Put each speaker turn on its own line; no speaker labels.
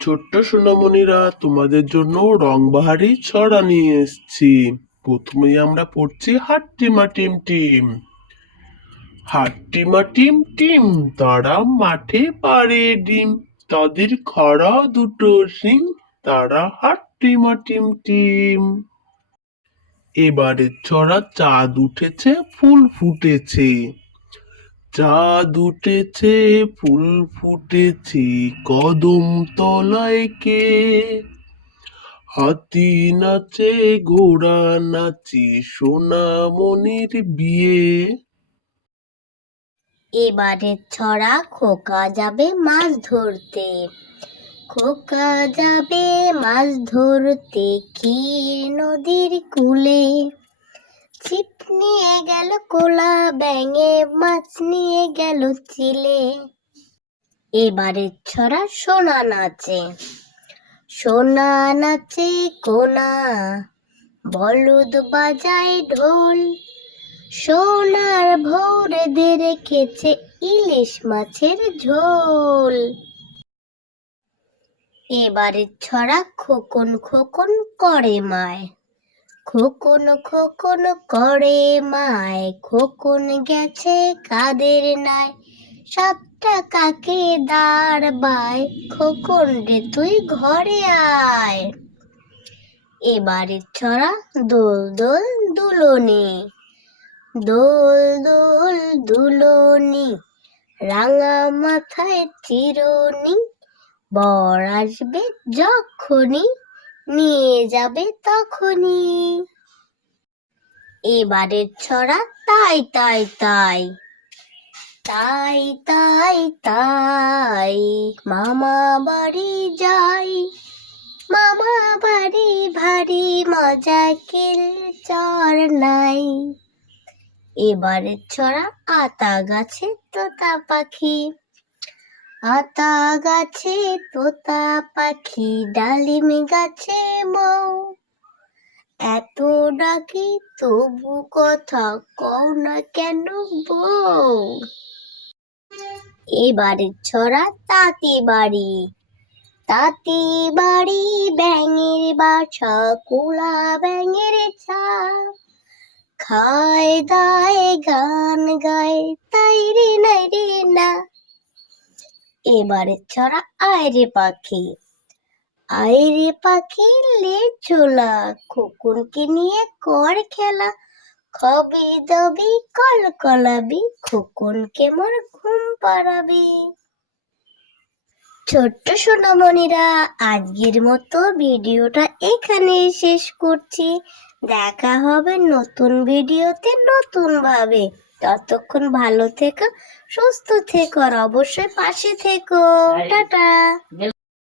ছোট্ট সোনামণিরা তোমাদের জন্য রংবাহারি ছড়া নিয়ে এসেছি। প্রথমেই আমরা পড়ছি হাট্টিমা টিম টিম। হাট্টিমা টিম টিম, তারা মাঠে পারে ডিম। তাদের খড়া দুটো সিং তারা হাট্টিমা টিম টিম। এবারে ছড়া চাঁদ উঠেছে, ফুল ফুটেছে। চাঁদ উঠেছে ফুল ফুটেছে কদম তলায় কে? হাতি নাচে, ঘোড়া নাচে, সোনামণির বিয়ে।
এবারে ছড়া খোকা যাবে মাছ ধরতে। খোকা যাবে মাছ ধরতে ক্ষীর নদীর কূলে। ছিপ নিয়ে গেল, কোলা ব্যাঙে মাছ নিয়ে গেল চিলে। এবারে ছড়া সোনা নাচে। সোনা নাচে কোনা, বলদ বাজায় ঢোল। সোনার ভোরে দিয়ে রেখেছে ইলিশ মাছের ঝোল। এবারে ছড়া খোকন খোকন করে মায়। খোকন খোকন করে মায়, খোকন গেছে কাদের নাই সাতটা কাকে দাঁড়বায় খোকন রে, তুই ঘরে আয়। এবারে ছড়া দোল দোল দুলনি। দোল দোল দুলনি, রাঙা মাথায় চিরনি। বর আসবে যখনই নিয়ে যাবে তখনই। এবারের ছড়া তাই তাই তাই। তাই তাই তাই। মামা বাড়ি যাই। মামা বাড়ি ভারী মজা কিল চর নাই। এবারের ছড়া আতা গাছে তোতা পাখি। আতা গাছে, তোতা পাখি, ডালিম গাছে মৌ এত ডাকি, তবু কথা কও না কেন বউ? এবারে ছড়া তাঁতি বাড়ি। তাঁতি বাড়ি ব্যাঙের বাসা কুলা ব্যাঙের ছা। খায় দায় গান এবারে ছড়া আয়রে পাখি। আয়রে পাখি লে চোলা, খোকনকে নিয়ে কর খেলা। খবি দবি, কল কলাবি, খোকনকে মোর ঘুম পাড়াবি। ছোট্ট সোনামণিরা, আজকের মতো ভিডিওটা এখানে শেষ করছি। দেখা হবে নতুন ভিডিওতে নতুন ভাবে ততক্ষণ ভালো থেকো সুস্থ থেকো আর অবশ্যই পাশে থেকো। টাটা।